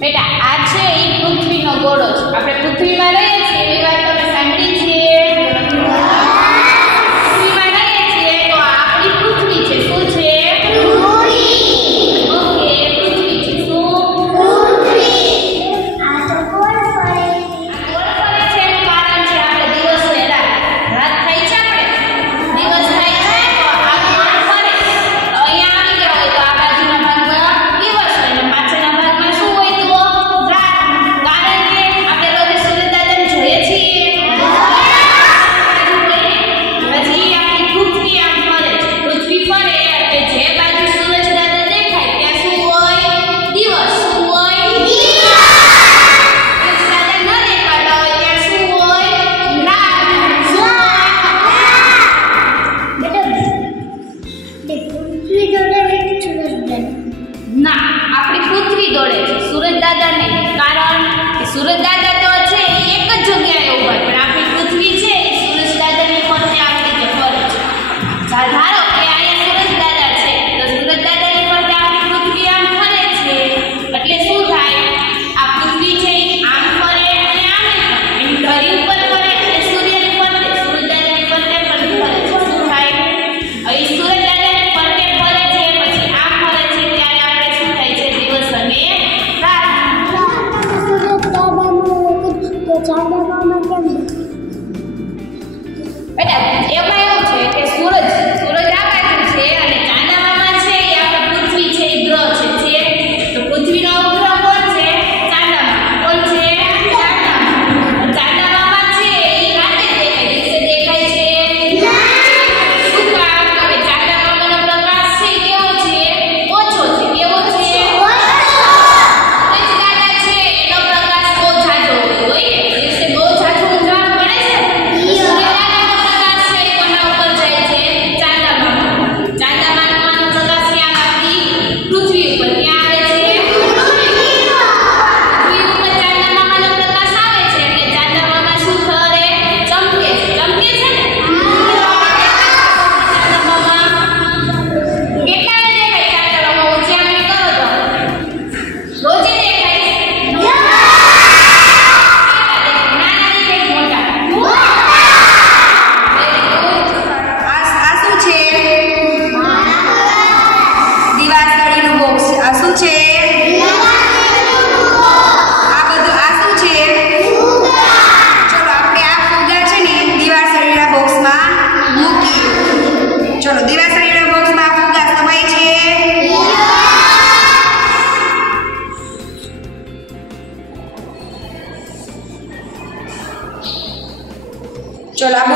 બેટા આ છે એ પૃથ્વીનો ગોળો છે. આપણે પૃથ્વીમાં રહીએ છીએ એવી વાત તમે સાંભળી છે? પૃથ્વીમાં રહીએ છીએ તો આપણી પૃથ્વી છે. શું છે? ઓકે, પૃથ્વી છે. શું? આ ગોળ ફરે છે એનું કારણ છે આપણે દિવસ ને રાત. રાત થાય છે, આપણે દિવસ થાય છે તો આ ગોળ ફરે. તો અહીંયા આવી ગયા હોય તો આ બાજુના ભાગમાં દિવસ હોય અને પાછળના ભાગમાં શું હોય? તો રાત. કારણ કે આપણે રોજ સૂર્યદાદાને જોઈએ છીએ. પછી આપણી પૃથ્વી આમ ફરે છે. પૃથ્વી ફરે એટલે જે બાજુ સૂરજદાદા દેખાય ત્યાં શું હોય? દિવસ. શું હોય? સૂરજદાદા ન દેખાતા હોય ત્યાં શું હોય? રાત. શું હોય? ના, આપણી પૃથ્વી દોડે છે, સૂરજદાદા નહીં. કારણ કે સૂરજદાદા તો છે એ એક જ જગ્યાએ ઊભા છે, પણ આપણી પૃથ્વી છે એ સૂરજદાદાની ફરતે આવી રીતે ફરે છે. ધારો કે અહીંયા સૂરજદાદા છે તો સૂરજદાદાની ફરતે આપણી પૃથ્વી આમ ફરે છે એટલે શું થાય? આ પૃથ્વી છે એ આમ ફરે અને આમે ફરે. એની ધરી ઉપર ફરે એટલે સૂર્યની ફરતે, સૂરજદાદાની ફરતે પણ ફરે છે. શું થાય? અહીં સૂરજદાદાની ફરતે ફરે છે પછી આમ ફરે છે ત્યારે આપણે શું થાય છે? દિવસ અને રાત. બેટા એમાં એવું છે કે સૂરજ આ બાજુ છે અને ચાંદા મામા છે એ આપણા પૃથ્વી છે એ ગ્રહ છે. તો પૃથ્વીનો ઉપગ્રહ કોણ છે? ચાંદા મામા. કોણ છે? ચાંદા મામા. ચાંદા મામા છે એ રાતે દેખાય, દિવસે દેખાય છે? શું કામ? કે ચાંદા મામાનો પ્રકાશ છે એ કેવો છે? ઓછો છે. કેવો છે? સૂરજદાદા છે એનો પ્રકાશ બહુ ઝાઝો હોય. દિવસે બહુ ઝાઝું ઊંઘાણ પડે છે. સૂર્યદાદાનો પ્રકાશ છે એ કોના ઉપર જાય છે? ચાંદા મામા. ચાંદા મામાનો પ્રકાશ ક્યાં આપણી પૃથ્વી ઉપર ક્યાં આવે છે? પૃથ્વી ઉપર ચાંદા મામાનો પ્રકાશ આવે છે એટલે ચાંદા મામા શું કરે? ચમકે છે. ચમકે છે ને? ચાંદા મામા કેટલા દેખાય? ચાંદા મામા ઊંચી આંગળી કરો તો રોજે દેખાય છે. નાના દેખાય મોટા? આ શું છે? દિવાસળીનું બોક્સ. આ શું છે? આ બધું આ શું છે? ચલો આપણે આ ફુગ્ગા છે ને દિવાસળીના બોક્સમાં મૂકી. ચલો દિવાસળીના બોક્સમાં ફુગ્ગા સમાય છે. ચલો આ